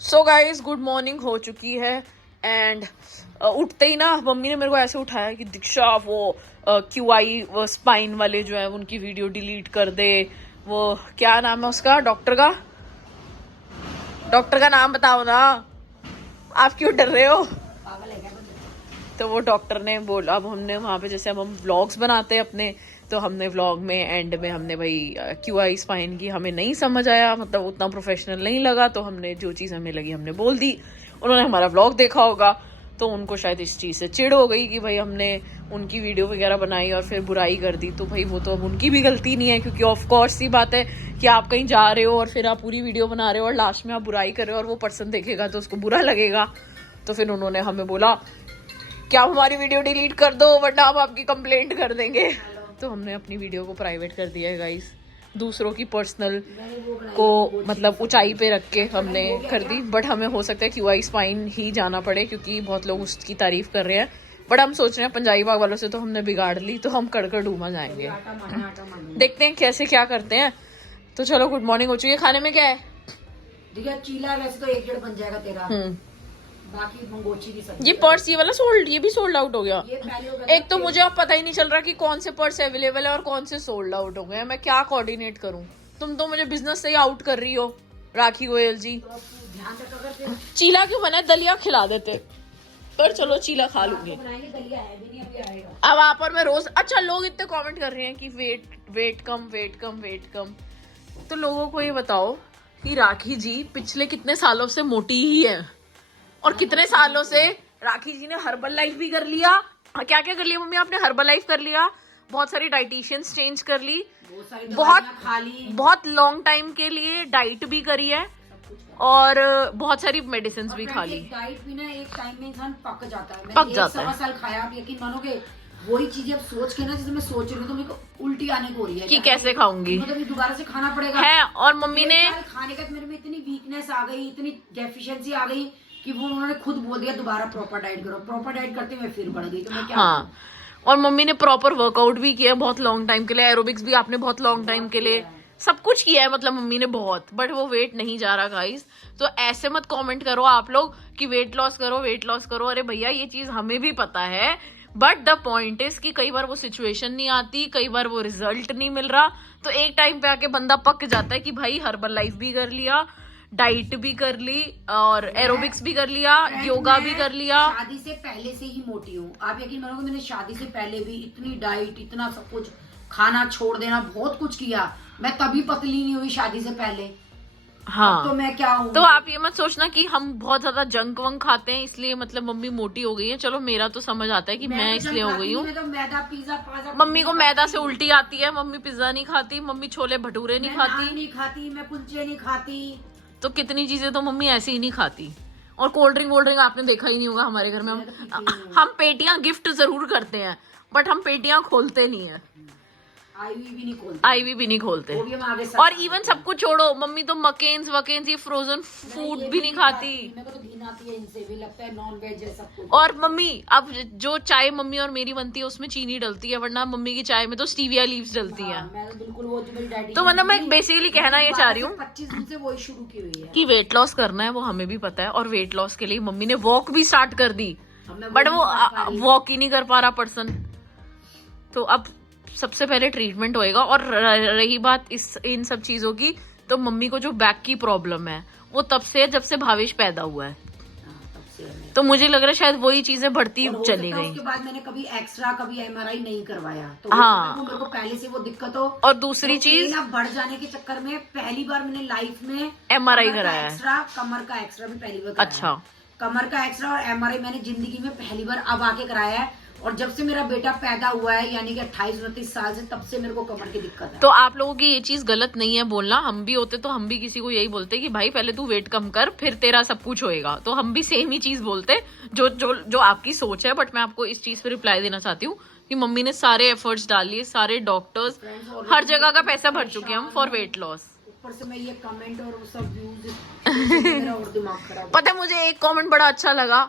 So guys good morning हो चुकी है एंड उठते ही ना मम्मी ने मेरे को ऐसे उठाया कि दीक्षा वो QI वो स्पाइन वाले जो है उनकी वीडियो डिलीट कर दे। वो क्या नाम है उसका, डॉक्टर का नाम बताओ ना, आप क्यों डर रहे हो? तो वो डॉक्टर ने बोला, अब हमने वहाँ पे जैसे अब हम व्लॉग्स बनाते हैं अपने, तो हमने व्लॉग में एंड में हमने भाई QI स्पाइन की हमें नहीं समझ आया, मतलब उतना प्रोफेशनल नहीं लगा, तो हमने जो चीज़ हमें लगी हमने बोल दी। उन्होंने हमारा व्लॉग देखा होगा तो उनको शायद इस चीज़ से चिढ़ हो गई कि भाई हमने उनकी वीडियो वगैरह बनाई और फिर बुराई कर दी। तो भाई वो तो अब उनकी भी गलती नहीं है, क्योंकि ऑफ कोर्स सी बात है कि आप कहीं जा रहे हो और फिर आप पूरी वीडियो बना रहे हो और लास्ट में आप बुराई कर रहे हो और वो पर्सन देखेगा तो उसको बुरा लगेगा। तो फिर उन्होंने हमें बोला कि आप हमारी वीडियो डिलीट कर दो वरना हम आपकी कंप्लेंट कर देंगे। तो हमने अपनी वीडियो को प्राइवेट कर दिया है गाइस, दूसरों की पर्सनल को मतलब ऊंचाई पे रख के हमने कर दी। बट हमें हो सकता है QI स्पाइन ही जाना पड़े क्योंकि बहुत लोग उसकी तारीफ कर रहे हैं। बट हम सोच रहे हैं पंजाबी बाग वालों से तो हमने बिगाड़ ली, तो हम कड़कड़ डूमा जाएंगे। देखते हैं कैसे क्या करते हैं। तो चलो गुड मॉर्निंग हो चुकी है। खाने में क्या है? चीला वैसे तो 1-1.5 बन जाएगा तेरा, बाकी मंगोची की सब्जी। ये पर्स ये वाला सोल्ड, ये भी सोल्ड आउट हो गया। एक तो मुझे अब पता ही नहीं चल रहा कि कौन से पर्स अवेलेबल है और कौन से सोल्ड आउट हो गए हैं। मैं क्या कोऑर्डिनेट करूं? तुम तो मुझे बिजनेस से ही आउट कर रही हो राखी गोयल जी। चीला क्यों बना है? दलिया खिला देते, पर चलो चीला खा लूंगी। अब आप और मैं रोज, अच्छा लोग इतने कमेंट कर रहे हैं कि वेट कम। तो लोगों को ये बताओ कि राखी जी पिछले कितने सालों से मोटी ही है और कितने सालों से राखी जी ने हर्बल लाइफ भी कर लिया। क्या क्या कर लिया मम्मी आपने? हर्बल लाइफ कर लिया, बहुत सारी डाइटिशियंस चेंज कर ली, बहुत लॉन्ग टाइम के लिए डाइट भी करी है और बहुत सारी मेडिसिन भी खा ली। डाइट भी ना एक टाइम में इंसान पक जाता है। पक जाता है। 1 साल खाया, आप यकीन मानोगे वही चीजें अब सोच के ना, जैसे मैं सोच रही हूँ तो मेरे को उल्टी आने को हो रही है कि कैसे खाऊंगी, मतलब दोबारा से खाना पड़ेगा है। और मम्मी ने खाने का मेरे में इतनी वीकनेस आ गई, इतनी डेफिशिएंसी आ गई कि वो उन्होंने खुद बोल दिया दोबारा प्रॉपर डाइट करो। प्रॉपर डाइट करते हुए फिर बढ़ गई, तो मैं क्या हाँ। और मम्मी ने प्रॉपर वर्कआउट भी किया बहुत लॉन्ग टाइम के लिए, एरोबिक्स भी आपने बहुत लॉन्ग टाइम के लिए, सब कुछ किया है मतलब मम्मी ने बहुत। बट वो वेट नहीं जा रहा गाइस। तो ऐसे मत कमेंट करो आप लोग कि वेट लॉस करो। अरे भैया ये चीज हमें भी पता है, बट द पॉइंट इज कि कई बार वो सिचुएशन नहीं आती, कई बार वो रिजल्ट नहीं मिल रहा, तो एक टाइम पे आके बंदा पक जाता है कि भाई हर्बल लाइफ भी कर लिया, डाइट भी कर ली और एरोबिक्स भी कर लिया, योगा भी कर लिया। शादी से पहले से ही मोटी हूँ, आप यकीन मानोगे मैंने शादी से पहले भी इतनी डाइट, इतना सब कुछ, खाना छोड़ देना, बहुत कुछ किया, मैं तभी पतली नहीं हुई शादी से पहले। हाँ तो मैं क्या हूँ? तो आप ये मत सोचना कि हम बहुत ज्यादा जंक वंक खाते हैं इसलिए मतलब मम्मी मोटी हो गई है। चलो मेरा तो समझ आता है कि मैं इसलिए हो गई हूँ। तो मैदा पिज्जा मम्मी को मैदा से उल्टी आती है, मम्मी पिज्जा नहीं खाती, मम्मी छोले भटूरे नहीं खाती, मैं कुलचे नहीं खाती, तो कितनी चीजें तो मम्मी ऐसे ही नहीं खाती। और कोल्ड ड्रिंक आपने देखा ही नहीं होगा हमारे घर में। हम पेटियां गिफ्ट जरूर करते हैं बट हम पेटियां खोलते नहीं है, आईवी भी नहीं खोलते। और इवन सब कुछ छोड़ो, मम्मी तो मकेन्स ये फ्रोजन फूड भी नहीं खाती। मेरे को तो घिन आती है इनसे भी, लगता है नॉन वेज है सब कुछ। और मम्मी अब जो चाय मम्मी और मेरी बनती है उसमें चीनी डलती है, वरना मम्मी की चाय में तो स्टीविया लीव्स डलती हैं। मैं तो बिल्कुल वो जो मेरी डैडी, तो मतलब मैं बेसिकली कहना ये चाह रही हूँ 25 दिन से वही शुरू की हुई है कि वेट लॉस करना है, वो हमें भी पता है। और वेट लॉस के लिए मम्मी ने वॉक भी स्टार्ट कर दी, बट वो वॉक ही नहीं कर पा रहा पर्सन। तो अब सबसे पहले ट्रीटमेंट होएगा। और रही बात इन सब चीजों की, तो मम्मी को जो बैक की प्रॉब्लम है वो तब से जब से भावेश पैदा हुआ है, तो मुझे लग रहा है शायद वही चीजें बढ़ती चली गई। उसके बाद मैंने कभी एक्सरा, कभी MRI नहीं करवाया, तो हाँ। मेरे को पहले से वो दिक्कत हो। और दूसरी चीज बढ़ जाने के चक्कर में पहली बार मैंने लाइफ में MRI कराया है। एक्सरा, कमर का एक्सरा भी पहली बार कराया। अच्छा, कमर का एक्सरा और MRI मैंने जिंदगी में पहली बार अब आके कराया है। और जब से मेरा बेटा पैदा हुआ है यानी कि 28-29 साल से, तब से मेरे को कमर की दिक्कत है। तो आप लोगों की ये चीज गलत नहीं है बोलना। हम भी होते तो हम भी किसी को यही बोलते कि भाई पहले तू वेट कम कर फिर तेरा सब कुछ होएगा। तो हम भी सेम ही चीज बोलते जो आपकी सोच है। बट मैं आपको इस चीज पे रिप्लाई देना चाहती हूँ कि मम्मी ने सारे एफर्ट्स डाल लिए, सारे डॉक्टर्स हर जगह का पैसा भर चुके हैं हम फॉर वेट लॉस। ऊपर से मैं ये कमेंट और सब व्यूज मेरा और दिमाग खराब। पता है मुझे एक कमेंट बड़ा अच्छा लगा,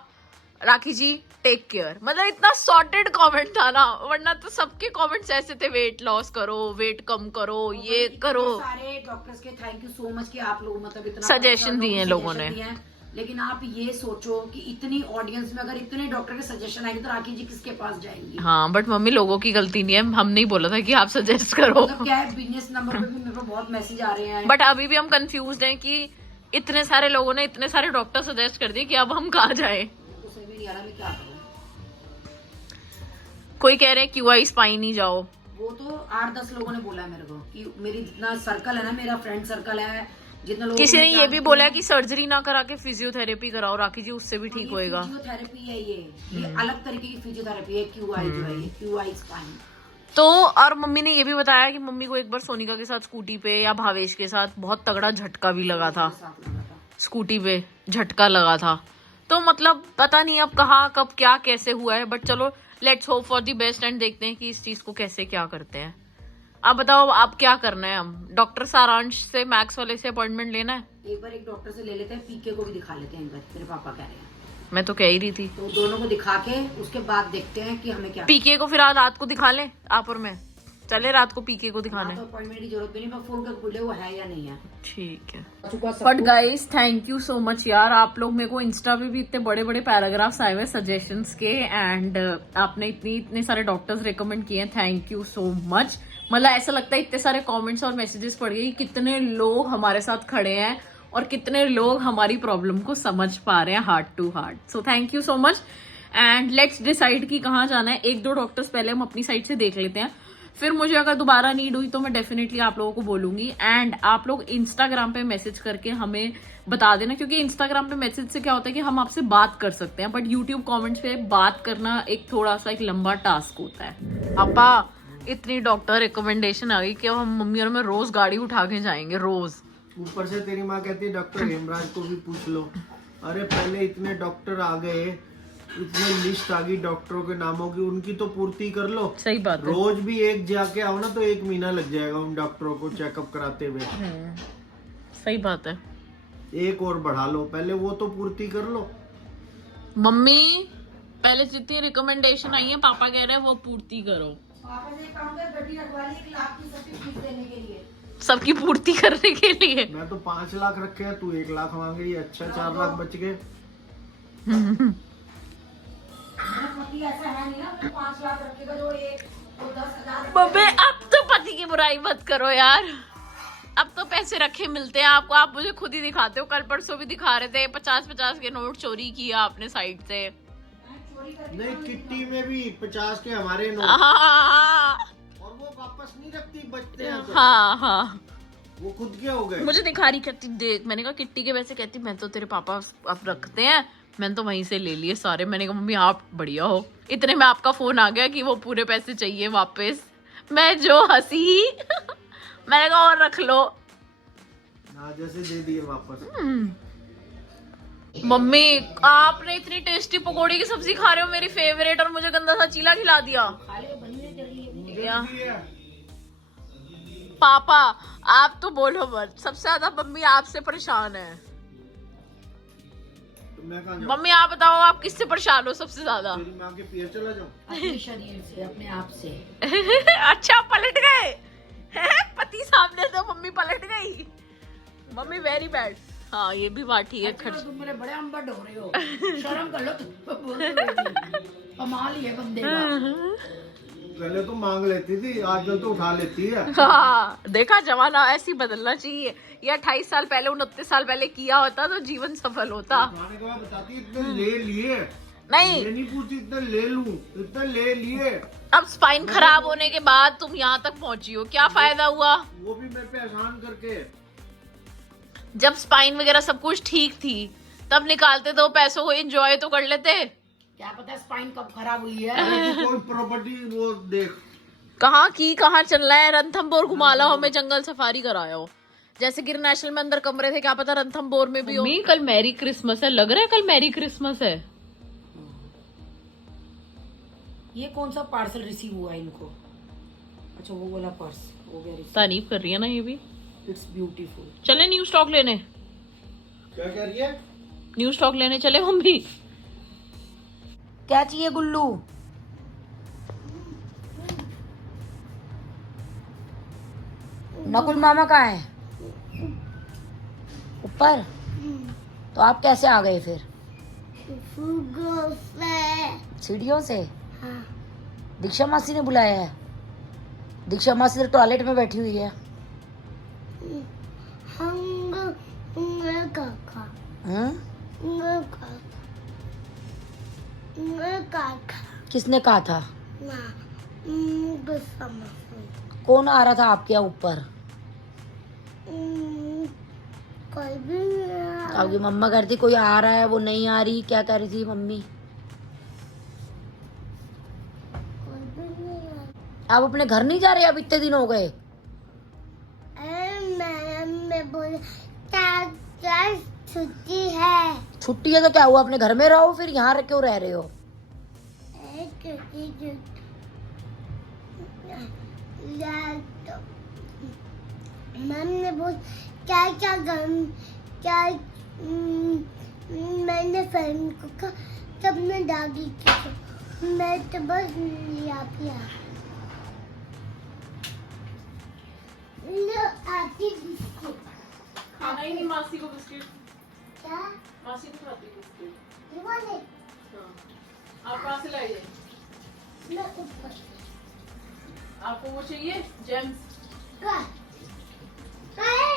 राखी जी टेक केयर, मतलब इतना सॉर्टेड कमेंट था ना, वरना तो सबके कमेंट्स ऐसे थे वेट लॉस करो, वेट कम करो, ये करो। सारे डॉक्टर्स के थैंक यू सो मच कि आप लोग मतलब इतना सजेशन दिए हैं लोगों ने। लेकिन आप ये सोचो कि इतनी ऑडियंस में अगर इतने डॉक्टर के सजेशन आएंगे तो राखी जी किसके पास जाएंगी? हाँ बट मम्मी लोगों की गलती नहीं है, हम नहीं बोला था कि आप सजेस्ट करो। मतलब क्या है, बिजनेस नंबर पे भी मेरे को बहुत मैसेज आ रहे हैं। बट अभी भी हम कंफ्यूज हैं कि इतने सारे लोगों ने इतने सारे डॉक्टर सजेस्ट कर दिए कि अब हम कहाँ जाएं। तो सही नहीं आ रहा, मैं क्या करूं? कोई कह रहे हैं QI स्पाइन ही जाओ। वो तो 8-10 लोगों ने बोला है मेरे को कि मेरी जितना सर्कल है ना, मेरा फ्रेंड सर्कल है, जितने लोग किसी ने ये भी बोला है कि सर्जरी ना करा के फिजियोथेरेपी कराओ राखी जी, उससे भी ठीक होएगा। फिजियोथेरेपी है ये अलग तरीके की फिजियोथेरेपी है। QI जो है ये QI स्पाइन। तो और मम्मी ने ये भी बताया कि मम्मी को एक बार सोनिका के साथ स्कूटी पे या भावेश के साथ बहुत तगड़ा झटका भी लगा था, स्कूटी पे झटका लगा था। तो मतलब पता नहीं अब कहाँ कब क्या कैसे हुआ है, बट चलो let's hope for the best and देखते हैं कि इस चीज को कैसे क्या करते हैं। आप बताओ आप क्या करना है? हम डॉक्टर सारांश से मैक्स वाले से अपॉइंटमेंट लेना है? एक बार एक डॉक्टर से ले लेते हैं, पीके को भी दिखा लेते हैं एक बार, मेरे पापा कह रहे हैं। मैं तो कह ही रही थी तो दोनों को दिखा के उसके बाद देखते हैं कि हमें क्या। पीके को फिर आज रात को दिखा लें, आप और मैं चले रात को पीके को दिखाने। तो अपॉइंटमेंट की जरूरत भी नहीं, मैं फोन करके पूछ ले वो है या नहीं है। ठीक है। But but guys thank you so much यार, आप लोग मेरे को इंस्टा पे भी इतने बड़े बड़े पैराग्राफ्स आए हुए सजेशंस के, एंड आपने इतने सारे डॉक्टर्स रिकमेंड किए हैं, थैंक यू सो मच। मतलब ऐसा लगता है इतने सारे कमेंट्स और मैसेजेस पढ़ गए कि कितने लोग हमारे साथ खड़े हैं और कितने लोग हमारी प्रॉब्लम को समझ पा रहे हैं heart to heart. So thank you so much and let's decide कि कहाँ जाना है। 1-2 डॉक्टर्स पहले हम अपनी साइड से देख लेते हैं, फिर मुझे अगर दोबारा नीड हुई तो मैं डेफिनेटली आप लोगों को बोलूंगी। एंड आप लोग इंस्टाग्राम पे मैसेज करके हमें बता देना, क्योंकि इंस्टाग्राम पे मैसेज से क्या होता है कि हम आपसे बात कर सकते हैं, बट यूट्यूब कमेंट्स पे बात करना एक थोड़ा सा एक लंबा टास्क होता है। पापा इतनी डॉक्टर रिकमेंडेशन आ गई कि अब हम मम्मी और मैं रोज गाड़ी उठा के जाएंगे रोज। ऊपर से तेरी माँ कहती है डॉक्टर हेमराज को भी पूछ लो। अरे पहले इतने डॉक्टर आ गए, इतने लिस्ट आ गई डॉक्टरों के नामों की, उनकी तो पूर्ति कर लो। सही बात है। रोज भी एक जाके आओ ना तो 1 महीना लग जाएगा उन डॉक्टरों को चेकअप कराते हुए। सही बात है। एक और बढ़ा लो, पहले वो तो पूर्ति कर लो। मम्मी पहले जितनी रिकमेंडेशन आई है पापा कह रहे हैं वो पूर्ति करो। पापा से काम कर, गड्डी रखवा ली 1 लाख की सबकी फीस देने के लिए, सबकी पूर्ति करने के लिए। मैं तो 5 लाख रखे हैं, तू 1 लाख मांग रही है। अच्छा 4 लाख बच गए। मेरा पति ऐसा है नहीं ना 5 लाख रखेगा जो 10,000। मम्मी अब तो पति की बुराई मत करो यार, अब तो पैसे रखे मिलते हैं आपको, आप मुझे खुद ही दिखाते हो। कल परसों भी दिखा रहे थे 50-50 के नोट चोरी किया आपने साइड से। नहीं किट्टी में भी 50 के हमारे नोट, हाँ और वो वापस नहीं रखती, बचते हैं तो। हाँ वो खुद के हो गए। मुझे दिखा रही, कहती देख, मैंने कहा किट्टी के वैसे, कहती मैं तो तेरे पापा अब रखते हैं, मैंने तो वहीं से ले लिए सारे। मैंने कहा मम्मी आप बढ़िया हो। इतने में आपका फोन आ गया कि वो पूरे पैसे चाहिए वापस। मैं जो हंसी मैंने कहा और रख लो। हाँ जैसे दे दिए वापस। मम्मी आपने इतनी टेस्टी पकौड़ी की सब्जी खा रहे हो, मेरी फेवरेट, और मुझे गंदा सा चीला खिला दिया। या। पापा आप तो बोलो मत, सबसे ज्यादा मम्मी आपसे परेशान है। तो मैं कहाँ जाऊँ? मम्मी आप बताओ आप किससे परेशान हो सबसे ज्यादा? तेरी माँ के पियर चला जाऊँ? अपने शरीर से, अपने आप से। अच्छा पलट गए हैं? पति सामने तो मम्मी पलट गई। Mummy very bad. हाँ ये भी बात ठीक है। खर्च तुम मेरे बड़े अंबड़ हो रहे हो, शर्म कर लो तुम। कमाल ही है बंदे का। पहले तो मांग लेती थी, आजकल तो उठा लेती है। हाँ देखा, जमाना ऐसी बदलना चाहिए। ये 28 साल पहले 29 साल पहले किया होता तो जीवन सफल होता। खाने के बाद बताती इतने ले लिए, नहीं ये नहीं पूछती इतने ले लूं, इतने ले लिए। अब स्पाइन खराब होने के बाद तुम यहाँ तक पहुंची हो, क्या फायदा हुआ? वो भी मेरे पे एहसान करके। जब स्पाइन वगैरह सब कुछ ठीक थी तब निकालते तो पैसों को एंजॉय तो कर लेते। क्या पता स्पाइन कब खराब हुई है। अरे तू कोई प्रॉपर्टी वो देख। कहाँ चलना है? रणथंभौर घुमा लो, हमें जंगल सफारी कराया हो। जैसे गिर नेशनल में अंदर कमरे थे, क्या पता रणथंभौर में भी हो। कल मैरी क्रिसमस है, लग रहा है कल मैरी क्रिसमस है। ये कौन सा पार्सल रिसीव हुआ है इनको? अच्छा वो वाला पर्स हो गया रिसीव। तारीफ कर रही है ना ये भी। It's beautiful. चले न्यू स्टॉक लेने। क्या कह रही है? न्यू स्टॉक लेने चले हम भी। क्या चाहिए गुल्लू? नकुल मामा कहाँ है? ऊपर। तो आप कैसे आ गए फिर? फूगों से। सीढ़ियों से? हाँ। दीक्षा मासी ने बुलाया है? दीक्षा मासी तो टॉयलेट में बैठी हुई है। काका। हाँ? काका। किसने कहा था? ना गुस्सा मत। कौन आ रहा था आपके यहाँ ऊपर? कोई भी नहीं आया। आपकी मम्मा कह रही थी कोई आ रहा है, वो नहीं आ रही, क्या कह रही थी मम्मी? कोई भी नहीं आया। आप अपने घर नहीं जा रहे? अब इतने दिन हो गए। मैं बोले क्या छुट्टी है। छुट्टी है तो क्या हुआ, अपने घर में रहो, फिर यहाँ क्यों रह रहे हो? मैम ने बोल क्या क्या क्या मैंने फ्रेंड को कहा, तब मैं दादी की तो मैं तो बस लिया पिया। लो आती बिस्किट। खाना ही नहीं मासी को बिस्किट। क्या? मासी नहीं खाती बिस्किट। ये वाले? आप कहाँ से लाइए? मैं ऊपर। आपको वो चाहिए जेम्स? का? काहे?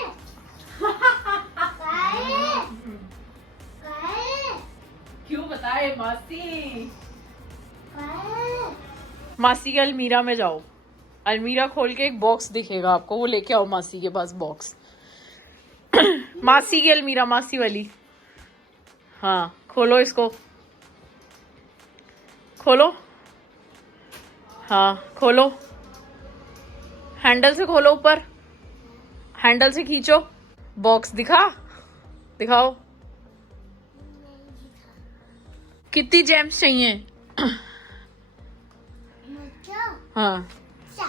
क्यों बताए मासी? काहे? मासी के अलमीरा में जाओ, अलमीरा खोल के एक बॉक्स दिखेगा आपको, वो लेके आओ मासी के पास बॉक्स। मासी की अलमीरा, मासी वाली। हाँ खोलो इसको, खोलो। हाँ खोलो, हैंडल से खोलो, ऊपर हैंडल से खींचो, बॉक्स दिखाओ। कितनी जेम्स चाहिए? मुझे हाँ चा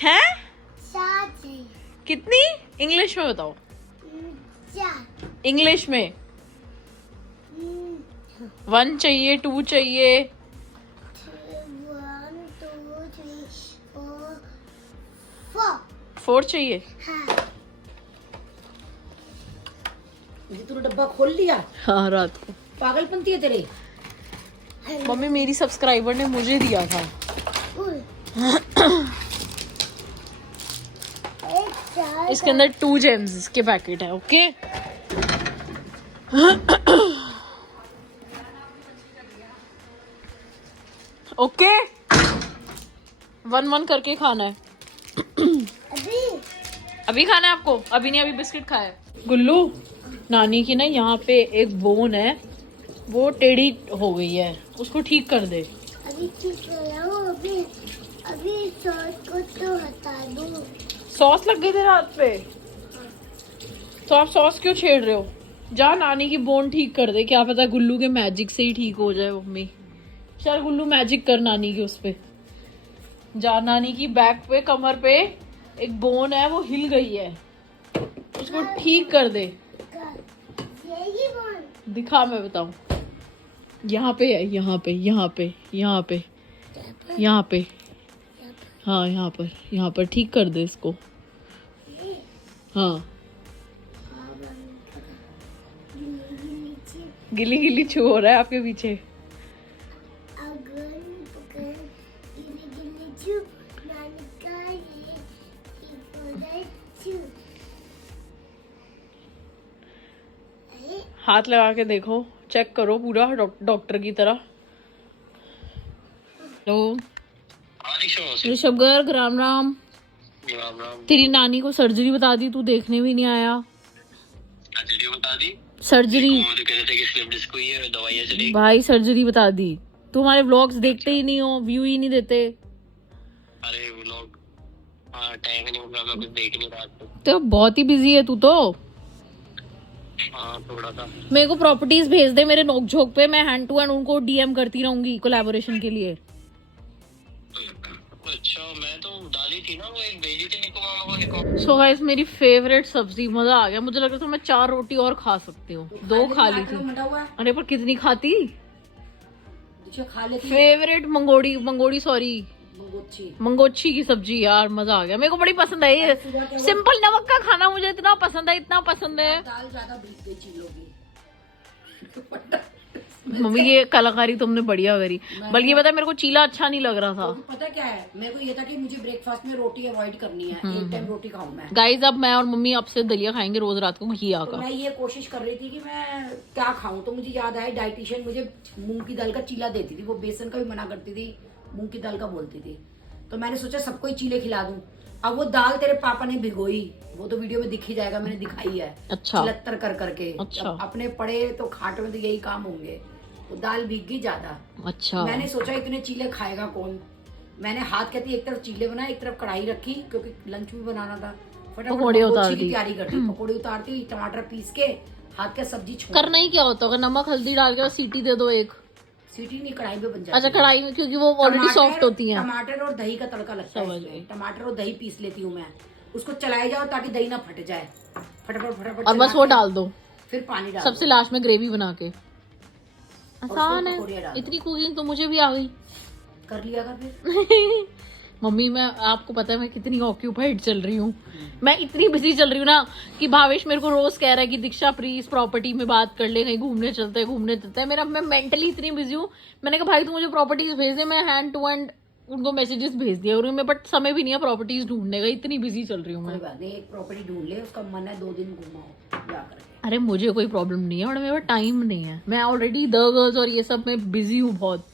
है चाहिए। कितनी? इंग्लिश में बताओ, चा। इंग्लिश में। 1 चाहिए, 2 चाहिए? 1 2 3 4 4 चाहिए? हाँ। तूने डब्बा खोल लिया? हाँ रात को। पागलपंती है तेरे। मम्मी मेरी सब्सक्राइबर ने मुझे दिया था। इसके अंदर 2 जेम्स के पैकेट है। ओके ओके, 1-1 करके खाना है। अभी खाना है आपको? अभी नहीं, अभी बिस्किट खाया है। गुल्लू, नानी की ना यहाँ पे एक बोन है, वो टेढ़ी हो गई है, उसको ठीक कर दे। अभी ठीक कराओ। अभी सॉस को तो हटा दो। सॉस लग गई थी रात पे, तो आप सॉस क्यों छेड़ रहे हो? जा नानी की बोन ठीक कर दे, क्या पता गुल्लू के मैजिक से ही ठीक हो जाए। मम्मी चल गुल्लू मैजिक कर नानी के उस पे जा। नानी की बैक पे, कमर पे एक बोन है, वो हिल गई है, उसको ठीक कर दे। यही बोल। दिखा, मैं बताऊं। यहाँ पे है, यहाँ पे, यहाँ पे, यहाँ पे, यहाँ पे, हाँ यहाँ पर ठीक कर दे इसको। हाँ गिली गिली छू हो रहा है आपके पीछे। हाथ लगा के देखो, चेक करो पूरा डॉक्टर की तरह। हेलो ऋषभ, राम राम। तेरी नानी को सर्जरी बता दी, तू देखने भी नहीं आया। बता दी सर्जरी दवाइयाँ भाई, सर्जरी बता दी। तू हमारे व्लॉग्स देखते ही नहीं हो, व्यू ही नहीं देते। अरे व्लॉग टाइम नहीं होगा, मैं कुछ देख नहीं रहा तो बहुत ही बिजी है तू तो। थोड़ा सा। मेरे को प्रॉपर्टीज भेज दे मेरे नोक झोंक पे, मैं हैंड टू हैंड उनको डीएम करती रहूंगी कोलैबोरेशन के लिए। अच्छा, मैं तो डाली थी ना, वो एक भेजी थी निको। सो गाइस, मेरी फेवरेट सब्जी, मजा आ गया। मुझे लग रहा था मैं 4 रोटी और खा सकती हूँ, 2 खा ली थी। अरे पर कितनी खाती, खा लेती। फेवरेट मंगोची की सब्जी यार, मजा आ गया। मेरे को बड़ी पसंद है ये सिंपल नमक का खाना, मुझे इतना पसंद है, इतना पसंद है। दाल ज्यादा भीग गई चीलों की। मम्मी ये कलाकारी तुमने बढ़िया करी, बल्कि पता है मेरे को चीला अच्छा नहीं लग रहा था। तो पता क्या है, मेरे को ये था कि मुझे ब्रेकफास्ट में रोटी अवॉइड करनी है, एक टाइम रोटी खाऊं मैं। गाइस अब मैं और मम्मी अब से दलिया खाएंगे रोज रात को घिया तो का। मैं ये कोशिश कर रही थी कि मैं क्या खाऊं, तो मुझे याद आया डाइटिशियन मुझे मूंग की दाल का चीला देती थी, वो बेसन का भी मना करती थी, मूंग की दाल का बोलती थी। तो मैंने सोचा सबको ही चीले खिला दूं। अब वो दाल तेरे पापा ने भिगोई, वो तो वीडियो में दिख ही जाएगा, मैंने दिखाई है। अच्छा। चिलत्तर कर करके। अच्छा। अब अपने पड़े तो खाट में तो यही काम होंगे। वो दाल भीग गई ज्यादा। अच्छा। मैंने सोचा इतने चीले खाएगा कौन। मैंने हाथ कहती एक तरफ चीले बनाए, एक तरफ कढ़ाई रखी, क्योंकि लंच भी बनाना था। पकौड़े उतार की दी। तैयारी कर दी, पकौड़े उतारती, टमाटर पीस के हाथ के सब्जी छोड़। करना ही क्या होता होगा, नमक हल्दी डाल के और सीटी दे दो एक। सीटी नहीं, कढ़ाई में बन जाती अच्छा है। कढ़ाई में, क्योंकि वो ऑलरेडी टमाटर- सॉफ्ट होती हैं। टमाटर और दही का तड़का लगता है समझ इसमें। गई। टमाटर और दही पीस लेती हूँ मैं, उसको चलाए जाओ ताकि दही ना फट जाए। फटाफट फटाफट और बस चला वो के डाल दो, फिर पानी डाल सबसे दो। लास्ट में ग्रेवी बना के। आसान पकौड़ियाँ है, डाल दो। इतनी कुकिंग तो मुझे भी आ गई। कर लिया कर फिर। मम्मी मैं आपको पता है मैं कितनी ऑक्यूपाइड चल रही हूँ, मैं इतनी बिजी चल रही हूँ ना कि भावेश मेरे को रोज कह रहा है कि दीक्षा प्लीज प्रॉपर्टी में बात कर ले, कहीं घूमने चलते हैं। मेरा मैं मेंटली इतनी बिजी हूँ। मैंने कहा भाई तू मुझे प्रॉपर्टीज भेज दे, मैं हैंड टू हैंड उनको मैसेजेस भेज दिया और मैं, बट समय भी नहीं है प्रॉपर्टीज ढूंढने का, इतनी बिजी चल रही हूँ मैं। कोई बात नहीं, एक प्रॉपर्टी ढूंढ ले, उसका मन है 2 दिन घुमाओ जा करके। अरे मुझे कोई प्रॉब्लम नहीं है, और मेरे पास टाइम नहीं है, मैं ऑलरेडी द गर्ल्स और ये सब में बिजी हूँ बहुत।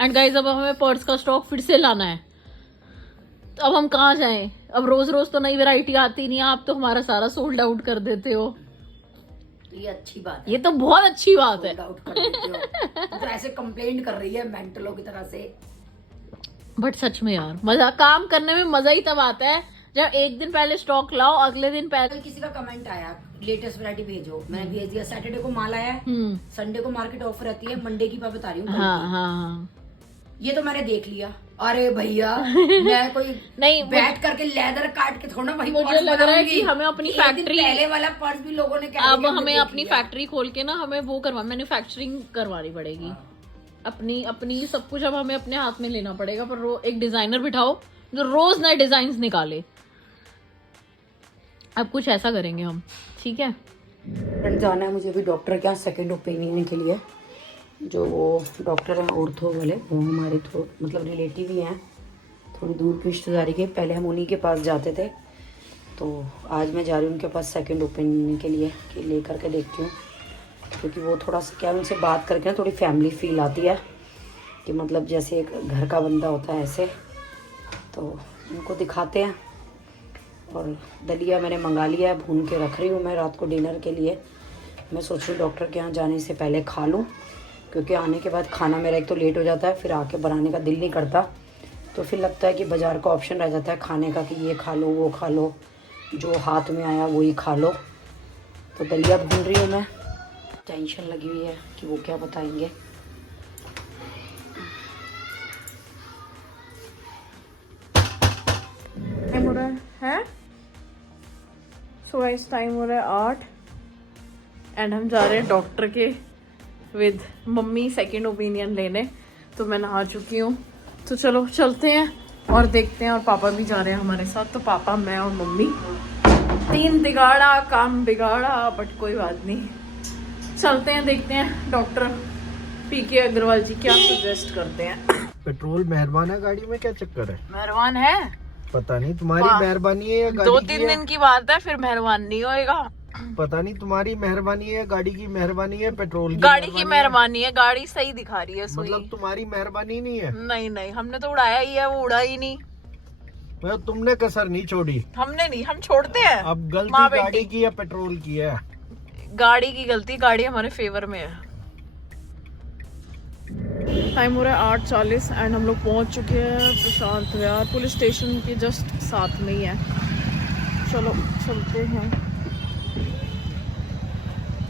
एंड गाइस अब हमें पर्स का स्टॉक फिर से लाना है, तो अब हम कहाँ जाएं? अब रोज रोज तो नई वैरायटी आती नहीं है, आप तो हमारा सारा सोल्ड आउट कर देते हो। ये अच्छी बात है, ये तो बहुत अच्छी बात है। सोल्ड आउट कर देते हो। तो ऐसे कंप्लेंट कर रही है मेंटलों की तरह से। बट सच में यार मजा, काम करने में मजा ही तब आता है जब एक दिन पहले स्टॉक लाओ, अगले दिन पहले। कल किसी का कमेंट आया लेटेस्ट वैरायटी भेजो, मैंने भेज दिया। सैटरडे को माल आया है, संडे को मार्केट ऑफ रहती है, मंडे की मैं बता रही हूँ। हाँ हाँ ये तो मैंने देख लिया। अरे भैया मैं कोई नहीं, बैठ करके लेदर काट के थोड़ा भाई मुझे पर्स लग रहा है बनाऊंगी। कि हमें अपनी एक दिन फैक्ट्री- पहले वाला पर्स भी लोगों ने क्या अब किया, हमें देख अपनी लिया। फैक्ट्री खोल के ना हमें वो करवा, मैन्युफैक्चरिंग करवानी पड़ेगी अपनी अपनी सब कुछ। अब हमें अपने हाथ में लेना पड़ेगा, पर एक डिजाइनर बिठाओ जो रोज नए डिजाइन निकाले। अब कुछ ऐसा करेंगे हम, ठीक है। जाना है मुझे भी डॉक्टर के यहाँ सेकेंड ओपिनियन के लिए। जो वो डॉक्टर हैं ऑर्थो वाले, वो हमारे मतलब रिलेटिव ही हैं, थोड़ी दूर की रिश्तेदारी के। पहले हम उन्हीं के पास जाते थे, तो आज मैं जा रही हूँ उनके पास सेकेंड ओपिनियन के लिए कि ले करके देखती हूँ। क्योंकि वो थोड़ा सा क्या, उनसे बात करके ना थोड़ी फैमिली फील आती है कि मतलब जैसे एक घर का बंदा होता है ऐसे। तो उनको दिखाते हैं। और दलिया मैंने मंगा लिया है, भून के रख रही हूँ मैं रात को डिनर के लिए। मैं सोच रही हूँ डॉक्टर के यहाँ जाने से पहले खा लूँ, क्योंकि आने के बाद खाना मेरा एक तो लेट हो जाता है, फिर आके बनाने का दिल नहीं करता। तो फिर लगता है कि बाज़ार का ऑप्शन रह जाता है खाने का कि ये खा लो वो खा लो, जो हाथ में आया वही खा लो। तो दलिया भून रही हूँ मैं, टेंशन लगी हुई है कि वो क्या बताएंगे। टाइम हो रहा है सो इस टाइम हो रहा है 8 एंड हम जा रहे हैं डॉक्टर के विद मम्मी सेकंड ओपिनियन लेने। तो मैं नहा चुकी हूँ, तो चलो चलते हैं और देखते हैं। और पापा भी जा रहे हैं हमारे साथ, तो पापा मैं और मम्मी 3 बिगाड़ा काम बिगाड़ा, बट कोई बात नहीं, चलते हैं देखते हैं डॉक्टर पीके अग्रवाल जी क्या सजेस्ट करते हैं। पेट्रोल मेहरबान है गाड़ी में, क्या चक्कर है? मेहरबान है, पता नहीं तुम्हारी मेहरबानी है या गाड़ी 2-3 दिन की बात है, फिर मेहरबान नहीं होएगा। पता नहीं तुम्हारी मेहरबानी है, गाड़ी की मेहरबानी है, पेट्रोल की गाड़ी की मेहरबानी है, गाड़ी सही दिखा रही है सुई। मतलब तुम्हारी मेहरबानी नहीं है। नहीं नहीं, हमने तो उड़ाया ही है, वो उड़ा ही नहीं। मतलब तुमने कसर नहीं छोड़ी। हमने नहीं, हम छोड़ते हैं। अब माँ गलती बेटी। गाड़ी की या पेट्रोल की है? गाड़ी की गलती, गाड़ी हमारे फेवर में है। टाइम हो रहा है 8:40 एंड हम लोग पहुंच चुके हैं प्रशांत विहार पुलिस स्टेशन के जस्ट साथ में ही है। चलो चलते हैं।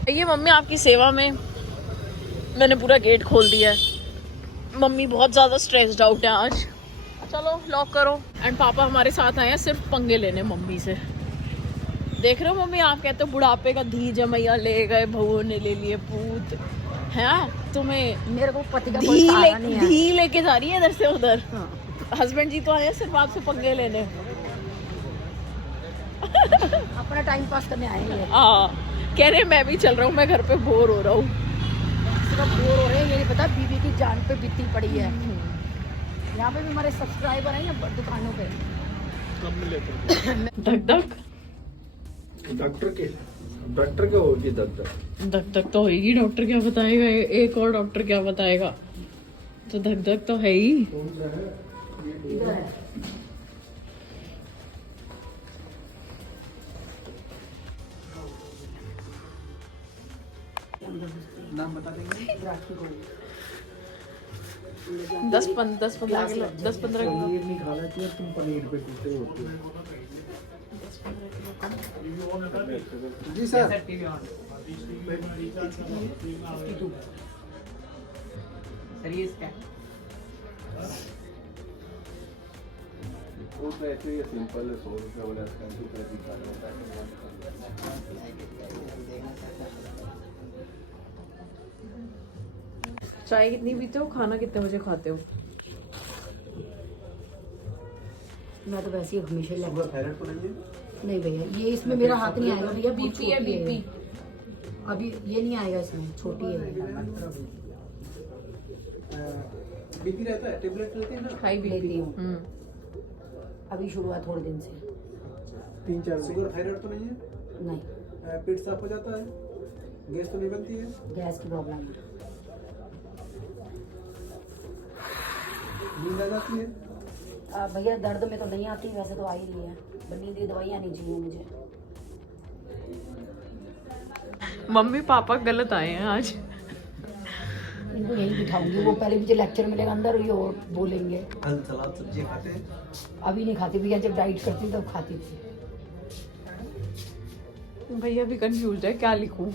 ये मम्मी आपकी सेवा में, मैंने पूरा गेट खोल दिया है। मम्मी बहुत ज्यादा स्ट्रेस्ड आउट है आज। चलो लॉक करो। एंड पापा हमारे साथ आए हैं सिर्फ पंगे लेने मम्मी से। देख रहे हो मम्मी, आप कहते हो बुढ़ापे का धी जमैया ले गए, बहुओं ने ले लिए पूत है। तुम्हें मेरे को पति का कोई सहारा नहीं है। धी लेके जा रही है इधर से उधर। हस्बैंड जी तो आए हैं सिर्फ आपसे पंगे लेने। अपना टाइम पास करने आए हैं। कह रहे मैं भी चल रहा हूँ, मैं घर पे बोर हो रहा हूँ। कब बोर हो रहे हैं ये नहीं पता, बीवी की जान पे बीती पड़ी है। यहाँ पे भी हमारे सब्सक्राइबर हैं या दुकानों पे। धक धक डॉक्टर क्या होगी धक धक धक तो होगी, डॉक्टर क्या बताएगा, एक और डॉक्टर क्या बताएगा, तो धक धक तो है ही। नाम बता देंगे। 10-15 किलो, 10-15 किलो। पनीर नहीं खाना चाहिए, तुम पनीर पे टूटे होते हो। जी सर। वो तो ऐसे ही सिंपल है, 100 रुपये वाला चाय कितनी पीते हो, खाना कितने बजे खाते हो? मैं तो वैसे ही हमेशा ही लगता थायराइड तो नहीं है? नहीं भैया, ये इसमें मेरा हाथ नहीं आएगा भैया, बहुत बीपी है, छोटी है। बीपी। अभी ये नहीं आएगा इसमें, छोटी है। बीपी रहता है, टेबलेट लेते हैं ना? हाई लेती बीपी। हूँ, अभी शुरू हुआ थोड़े दिन से। 3-4 शुगर थायराइड तो नहीं है? नहीं, पेट साफ हो जाता है? गैस तो नहीं बनती है? गैस की प्रॉब्लम है। नींद आ जाती है? भैया दर्द में तो नहीं आती, वैसे तो आ ही रही है, नींद की दवाई आनी चाहिए मुझे। मम्मी पापा गलत आए हैं आज। इनको यही बिठाऊंगी, वो पहले मुझे लेक्चर मिलेगा अंदर, ये और बोलेंगे। फल सलाद सब्जी खाते हैं? अभी नहीं खाती भैया, जब डाइट करती थी तब खाती थी। भैया भी कंफ्यूज है, क्या लिखूं?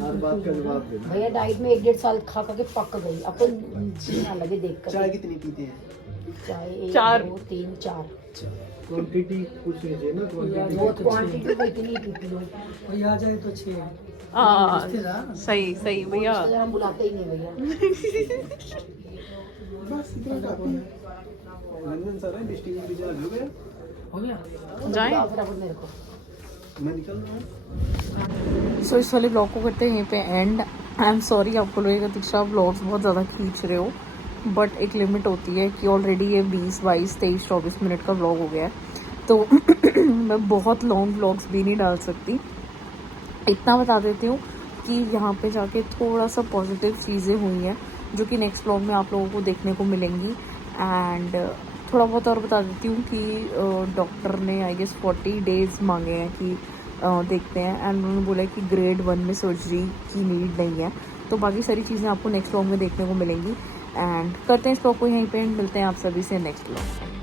हर बात का जवाब देना। भैया डाइट में 1-1.5 साल खा खा के पक गई, अब तो जी ना लगे देख कर। चाय कितनी पीते हैं? चाय 1, 4 2, 3, 4। क्वांटिटी पूछ लीजिए ना, क्वांटिटी। बहुत क्वांटिटी को इतनी पीती हूँ। भैया आ जाए तो 6। हाँ सही सही भैया। हम बुलाते ही नहीं भैया। बस इतना काफी है। रंजन सर है, डिस्ट्रिक्ट रिजल्ट हो गया? जाएं? फटाफट मेरे को। मैं निकल रहा हूँ। सो इस वाले ब्लॉग को करते हैं यहीं पे एंड। आई एम सॉरी आपको लगेगा दीक्षा ब्लॉग्स बहुत ज़्यादा खींच रहे हो, बट एक लिमिट होती है कि ऑलरेडी ये 20, 22, 23, 24 मिनट का ब्लॉग हो गया है, तो मैं बहुत लॉन्ग ब्लॉग्स भी नहीं डाल सकती। इतना बता देती हूँ कि यहाँ पे जाके थोड़ा सा पॉजिटिव चीज़ें हुई हैं जो कि नेक्स्ट ब्लॉग में आप लोगों को देखने को मिलेंगी। एंड थोड़ा बहुत और बता देती हूँ कि डॉक्टर ने आई गेस 40 डेज़ मांगे हैं कि देखते हैं, एंड उन्होंने बोला कि ग्रेड 1 में सर्जरी की नीड नहीं है। तो बाकी सारी चीज़ें आपको नेक्स्ट ब्लॉग में देखने को मिलेंगी। एंड करते हैं इस ब्लॉग को यहीं पे एंड मिलते हैं आप सभी से नेक्स्ट ब्लॉग में।